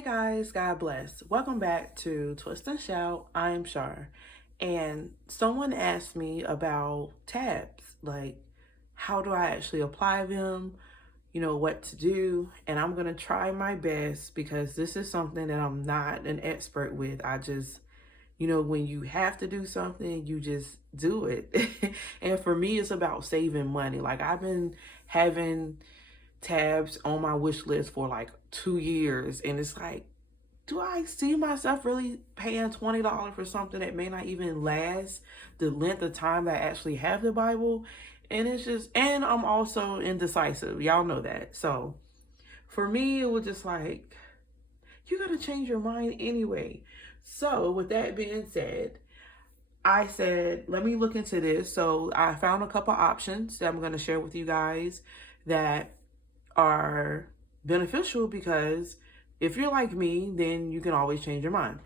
Hey guys, God bless. Welcome back to Twist and Shout. I'm Shar. And someone asked me about tabs, like how do I actually apply them, what to do. And I'm going to try my best because this is something that I'm not an expert with. I just, when you have to do something, you just do it. And for me, it's about saving money. Like I've been having tabs on my wish list for like 2 years, and it's like, do I see myself really paying $20 for something that may not even last the length of time that I actually have the Bible? And it's just, and I'm also indecisive. Y'all know that. So for me, it was just like, you're going to change your mind anyway. So with that being said, I said, let me look into this. So I found a couple options that I'm going to share with you guys that are beneficial, because if you're like me, then you can always change your mind.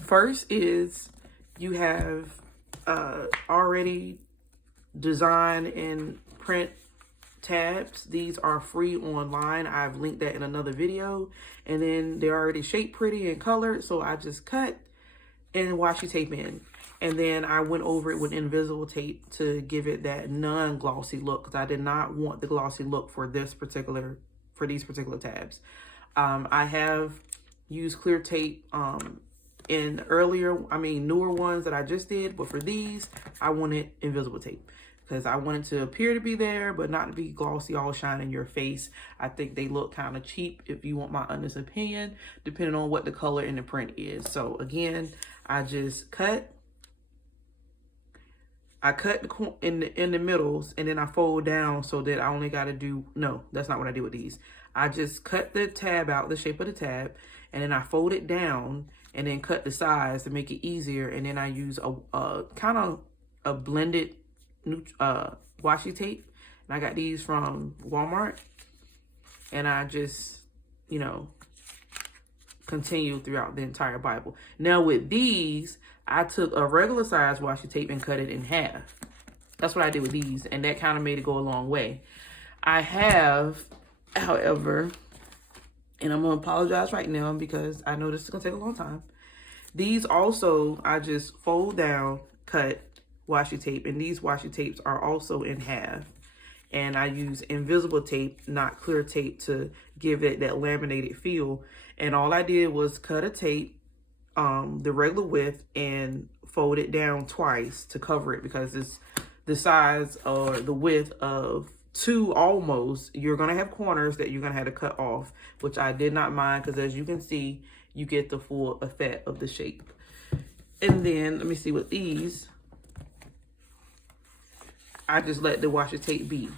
First is you have already designed and print tabs. These are free online. I've linked that in another video. And then they're already shaped pretty and colored. So I just cut and washi tape in. And then I went over it with invisible tape to give it that non-glossy look, because I did not want the glossy look for these particular tabs. I have used clear tape in newer ones that I just did, but for these, I wanted invisible tape because I wanted to appear to be there, but not to be glossy, all shine in your face. I think they look kind of cheap, if you want my honest opinion, depending on what the color in the print is. So again, I just cut in the middles, and then I fold down so that I only got to do, no, that's not what I did with these. I just cut the tab out, the shape of the tab, and then I fold it down and then cut the sides to make it easier. And then I use a kind of a blended washi tape. And I got these from Walmart. And I just, continue throughout the entire Bible. Now with these, I took a regular size washi tape and cut it in half. That's what I did with these, and that kind of made it go a long way. I have, however, and I'm going to apologize right now because I know this is going to take a long time. These also, I just fold down, cut washi tape, and these washi tapes are also in half. And I use invisible tape, not clear tape, to give it that laminated feel. And all I did was cut a tape, the regular width, and fold it down twice to cover it, because it's the size or the width of two almost. You're going to have corners that you're going to have to cut off, which I did not mind, because as you can see, you get the full effect of the shape. And then, let me see, with these, I just let the washi tape be.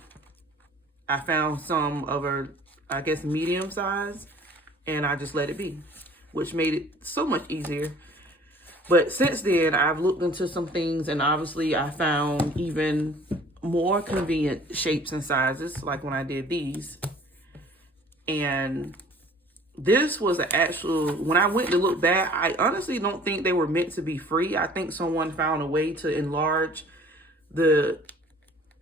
I found some of a, I guess, medium size, and I just let it be, which made it so much easier. But since then, I've looked into some things, and obviously I found even more convenient shapes and sizes, like when I did these. And this was an actual, when I went to look back, I honestly don't think they were meant to be free. I think someone found a way to enlarge the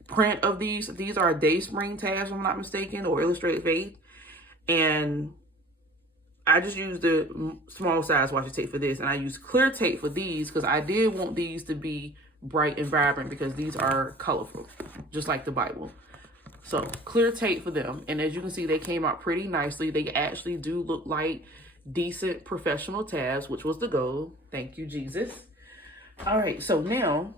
print of these. These are Dayspring tabs, if I'm not mistaken, or Illustrated Faith. And I just used the small size washi tape for this, and I used clear tape for these because I did want these to be bright and vibrant, because these are colorful, just like the Bible. So clear tape for them. And as you can see, they came out pretty nicely. They actually do look like decent professional tabs, which was the goal. Thank you, Jesus. All right, so now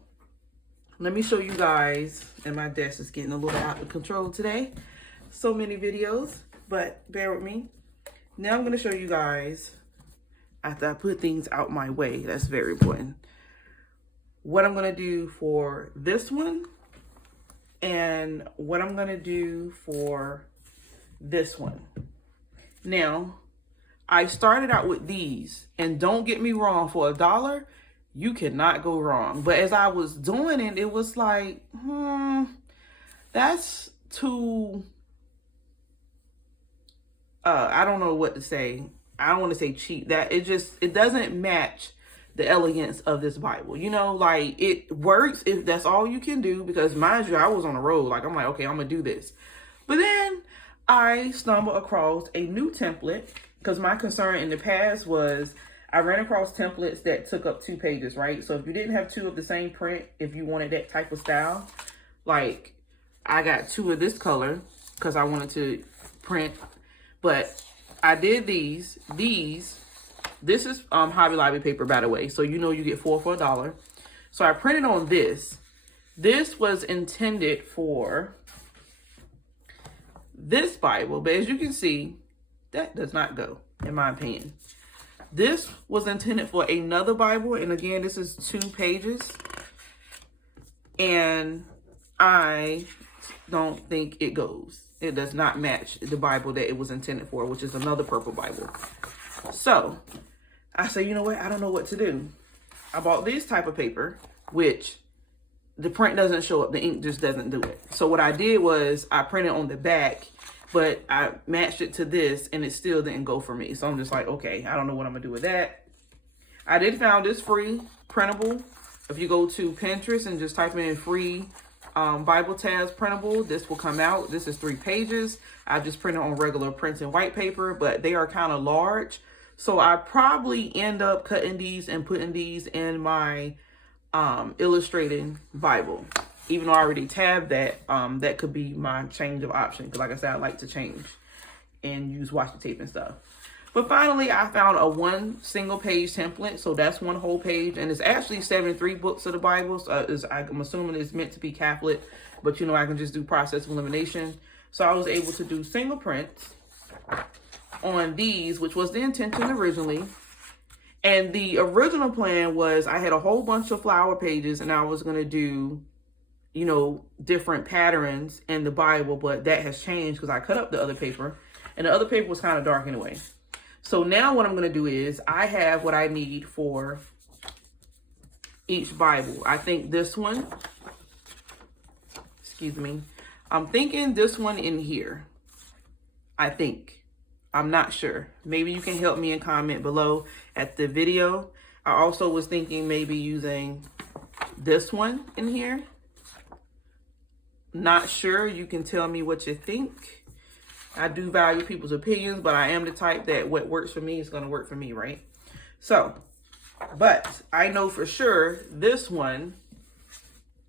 let me show you guys, and my desk is getting a little out of control today. So many videos, but bear with me. Now I'm going to show you guys, after I put things out my way, that's very important, what I'm going to do for this one and what I'm going to do for this one. Now, I started out with these, and don't get me wrong, for $1, you cannot go wrong. But as I was doing it, it was like, that's too, I don't know what to say. I don't want to say cheap. That it doesn't match the elegance of this Bible. Like, it works if that's all you can do, because mind you, I was on the road. Like, I'm like, okay, I'm going to do this. But then I stumbled across a new template because my concern in the past was I ran across templates that took up 2 pages, right? So if you didn't have 2 of the same print, if you wanted that type of style, like I got 2 of this color because I wanted to print, but I did these. This is Hobby Lobby paper, by the way. So you know you get 4 for $1. So I printed on this. This was intended for this Bible, but as you can see, that does not go, in my opinion. This was intended for another Bible, and again, this is 2 pages. And I don't think it goes. It does not match the Bible that it was intended for, which is another purple Bible. So I say, you know what? I don't know what to do. I bought this type of paper, which the print doesn't show up. The ink just doesn't do it. So what I did was I printed on the back, but I matched it to this and it still didn't go for me. So I'm just like, okay, I don't know what I'm gonna do with that. I did found this free printable. If you go to Pinterest and just type in free Bible tabs printable, this will come out. This is 3 pages. I just printed on regular prints and white paper, but they are kind of large. So I probably end up cutting these and putting these in my illustrating Bible. Even though I already tabbed that, that could be my change of option. Because like I said, I like to change and use washi tape and stuff. But finally, I found a 1 single page template. So that's 1 whole page. And it's actually 73 books of the Bible. So I'm assuming it's meant to be Catholic. But, you know, I can just do process of elimination. So I was able to do single prints on these, which was the intention originally. And the original plan was I had a whole bunch of flower pages and I was going to do, you know, different patterns in the Bible. But that has changed because I cut up the other paper. And the other paper was kind of dark anyway. So now what I'm going to do is I have what I need for each Bible. I think this one, excuse me, I'm thinking this one in here. I think. I'm not sure. Maybe you can help me and comment below at the video. I also was thinking maybe using this one in here. Not sure. You can tell me what you think. I do value people's opinions, but I am the type that what works for me is going to work for me, right? So, but I know for sure this one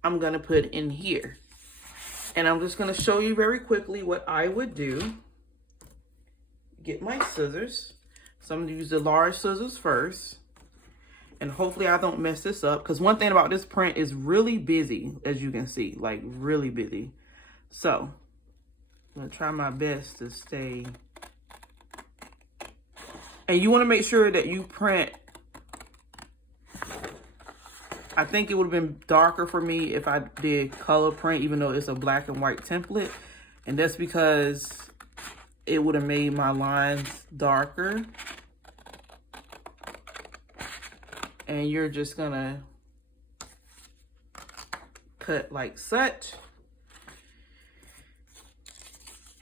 I'm going to put in here. And I'm just going to show you very quickly what I would do. Get my scissors. So I'm going to use the large scissors first. And hopefully I don't mess this up. Because one thing about this print is really busy, as you can see. Like, really busy. So I'm going to try my best to stay. And you want to make sure that you print. I think it would have been darker for me if I did color print, even though it's a black and white template. And that's because it would have made my lines darker. And you're just going to cut like such.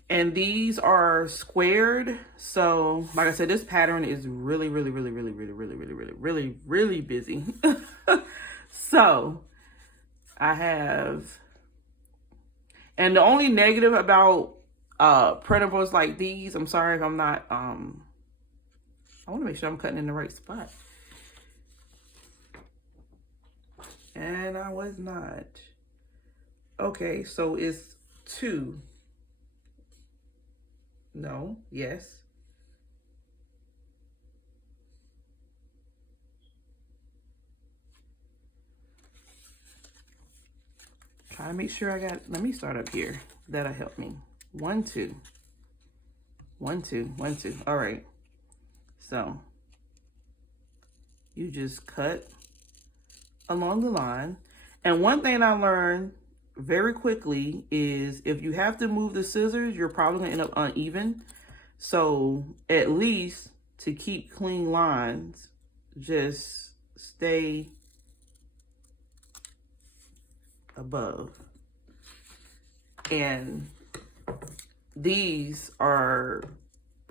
And these are squared. So, like I said, this pattern is really busy. So, I have, and the only negative about printables like these, I'm sorry if I'm not, I want to make sure I'm cutting in the right spot. And I was not. Okay, so it's 2. No, yes. Try to make sure I got, let me start up here. That'll help me. 1, 2. 1, 2, 1, 2. All right. So you just cut along the line. And one thing I learned very quickly is if you have to move the scissors, you're probably gonna end up uneven. So at least to keep clean lines, just stay above. And these are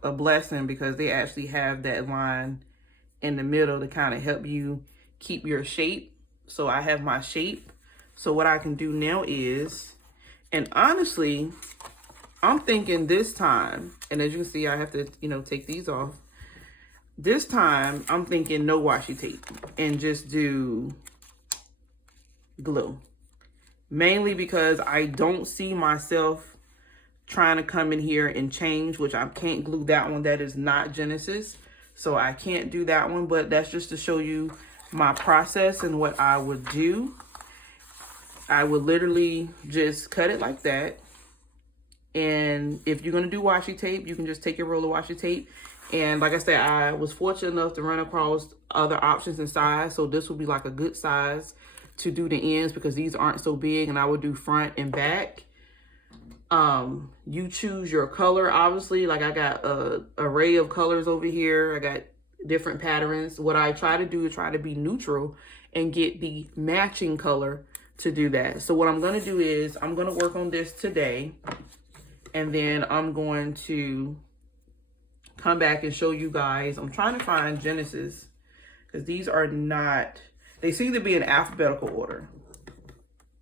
a blessing because they actually have that line in the middle to kind of help you keep your shape. So I have my shape. So what I can do now is, and honestly, I'm thinking this time, and as you can see, I have to, you know, take these off. This time, I'm thinking no washi tape and just do glue. Mainly because I don't see myself trying to come in here and change, which I can't glue that one. That is not Genesis. So I can't do that one, but that's just to show you my process and what I would do. I would literally just cut it like that. And if you're gonna do washi tape, you can just take your roll of washi tape. And like I said, I was fortunate enough to run across other options in size. So this would be like a good size to do the ends because these aren't so big, and I would do front and back. You choose your color, obviously. Like I got a array of colors over here. I got different patterns. What I try to do is try to be neutral and get the matching color to do that. So what I'm going to do is I'm going to work on this today, and then I'm going to come back and show you guys. I'm trying to find Genesis because these are not, they seem to be in alphabetical order.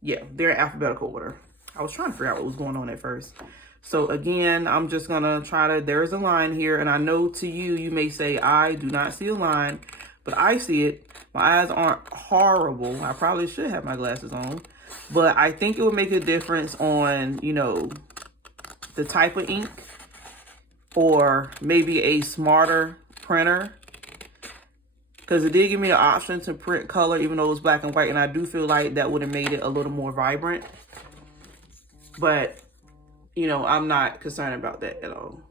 Yeah, they're in alphabetical order. I was trying to figure out what was going on at first. So again, I'm just gonna try to, there's a line here, and I know to you, you may say, I do not see a line, but I see it. My eyes aren't horrible. I probably should have my glasses on, but I think it would make a difference on, you know, the type of ink, or maybe a smarter printer. Because it did give me an option to print color, even though it was black and white, and I do feel like that would have made it a little more vibrant. But, you know, I'm not concerned about that at all.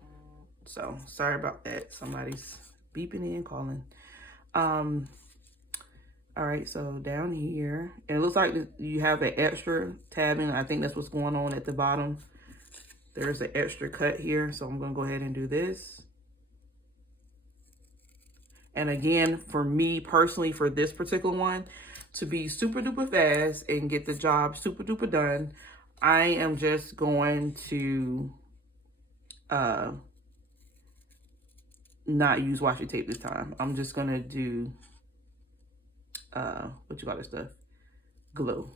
So, sorry about that. Somebody's beeping in, calling. All right, so down here, and it looks like you have an extra tabbing. I think that's what's going on at the bottom. There's an extra cut here, so I'm going to go ahead and do this. And again, for me personally, for this particular one, to be super duper fast and get the job super duper done, I am just going to not use washi tape this time. I'm just going to do, what you call this stuff? Glue.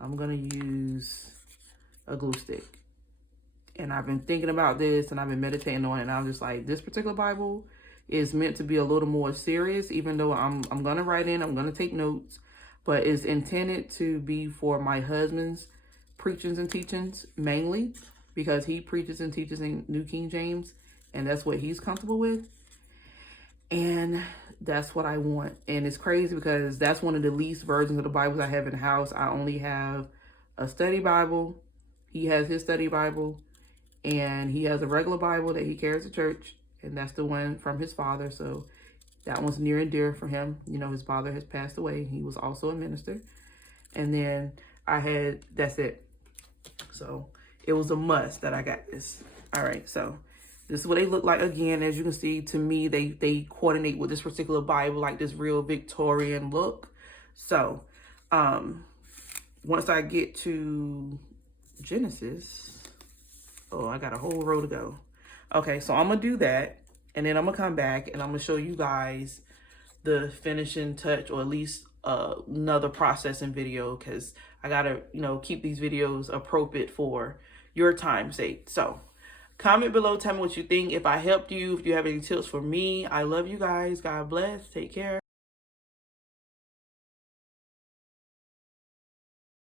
I'm going to use a glue stick. And I've been thinking about this, and I've been meditating on it, and I'm just like, this particular Bible is meant to be a little more serious, even though I'm going to write in, I'm going to take notes, but it's intended to be for my husband's preachings and teachings mainly, because he preaches and teaches in New King James, and that's what he's comfortable with. And that's what I want. And it's crazy because that's one of the least versions of the Bibles I have in the house. I only have a study Bible. He has his study Bible, and he has a regular Bible that he carries to church, and that's the one from his father. So that one's near and dear for him. You know, his father has passed away. He was also a minister. And then I had, that's it. So it was a must that I got this. All right, so this is what they look like. Again, as you can see, to me, they coordinate with this particular Bible, like this real Victorian look. So once I get to Genesis, oh, I got a whole row to go. Okay, so I'm gonna do that, and then I'm gonna come back and I'm gonna show you guys the finishing touch, or at least another processing video, because I gotta, you know, keep these videos appropriate for your time's sake. So comment below, tell me what you think. If I helped you, if you have any tips for me, I love you guys. God bless. Take care.